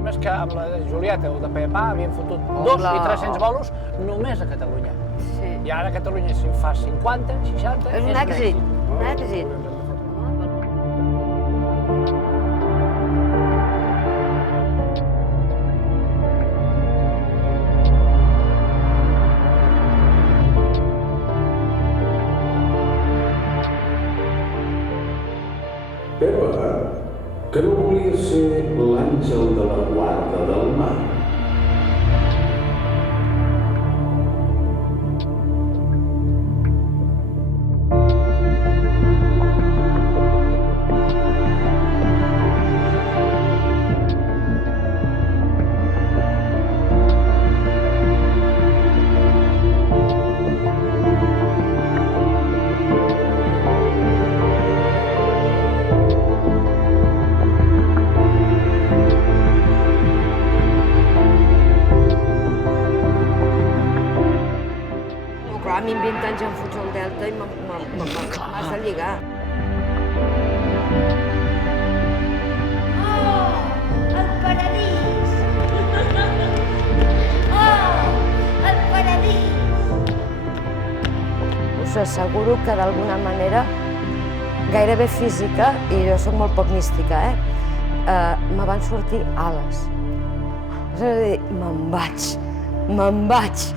tema és que amb la de Julieta o de Pepà havien fotut 200 i 300 bolos només a Catalunya. Sí. I ara a Catalunya si en fa 50, 60... És un èxit, un èxit. Pepa, que no volia ser l'àngel de la guarda del mar? Clar, a mi amb 20 anys em fots al Delta i m'has de lligar. Oh, el paradís! Oh, el paradís! Us asseguro que d'alguna manera, gairebé física, i jo soc molt poc mística, me van sortir ales. És a dir, me'n vaig.